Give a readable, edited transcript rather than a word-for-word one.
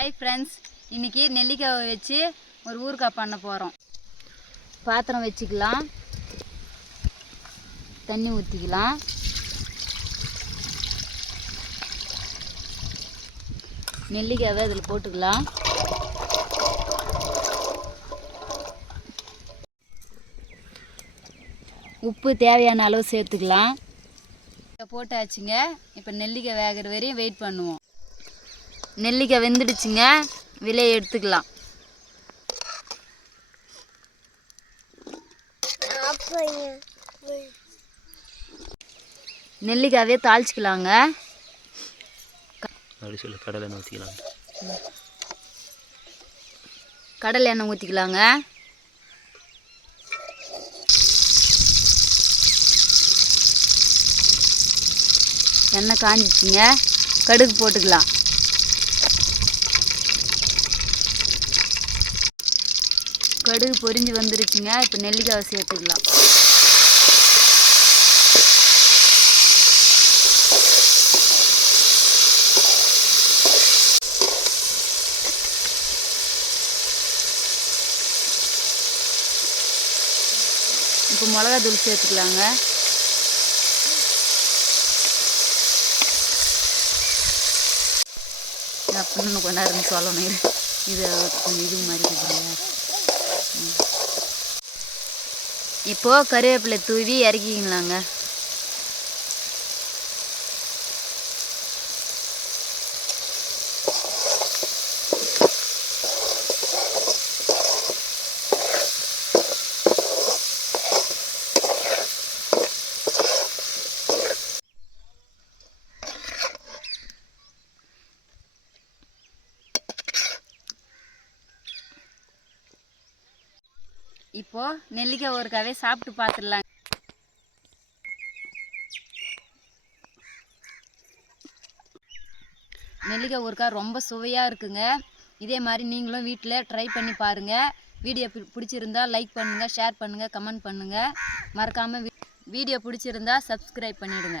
Hi friends, இன்றைக்கி நெல்லிக்காய் வச்சு ஒரு ஊறுகாய் பண்ண போகிறோம். பாத்திரம் வச்சுக்கலாம், தண்ணி ஊற்றிக்கலாம். நெல்லிக்காவை அதில் போட்டுக்கலாம். உப்பு தேவையான அளவு சேர்த்துக்கலாம். போட்டாச்சுங்க. இப்போ நெல்லிக்காய் வேகிற வரையும் வெயிட் பண்ணுவோம். நெல்லிக்காய் வெந்துடுச்சுங்க, விலையை எடுத்துக்கலாம். நெல்லிக்காவே தாளிச்சிக்கலாங்க. கடலை எண்ணெய் ஊற்றிக்கலாம். கடலை எண்ணெய் ஊற்றிக்கலாங்க. எண்ணெய் காஞ்சிச்சுங்க, கடுகு போட்டுக்கலாம். கடுகு பொரிஞ்சு வந்துருச்சுங்க. இப்போ நெல்லிக்காவை சேர்த்துக்கலாம். இப்போ மிளகாத்தூள் சேர்த்துக்கலாங்க. அப்படின்னு கொஞ்ச நேரம் சொல்லணும். இது மாதிரி இருக்குதுங்க. இப்போது கருவேப்பிலை தூவி இறக்கிங்களாங்க. இப்போது நெல்லிக்காய் ஊறுகாவே சாப்பிட்டு பார்த்துடலாங்க. நெல்லிக்காய் ஊறுகாய் ரொம்ப சுவையாக இருக்குங்க. இதே மாதிரி நீங்களும் வீட்டில் ட்ரை பண்ணி பாருங்கள். வீடியோ பிடிச்சிருந்தா லைக் பண்ணுங்கள், ஷேர் பண்ணுங்கள், கமெண்ட் பண்ணுங்கள். மறக்காமல் வீடியோ பிடிச்சிருந்தா சப்ஸ்கிரைப் பண்ணிவிடுங்க.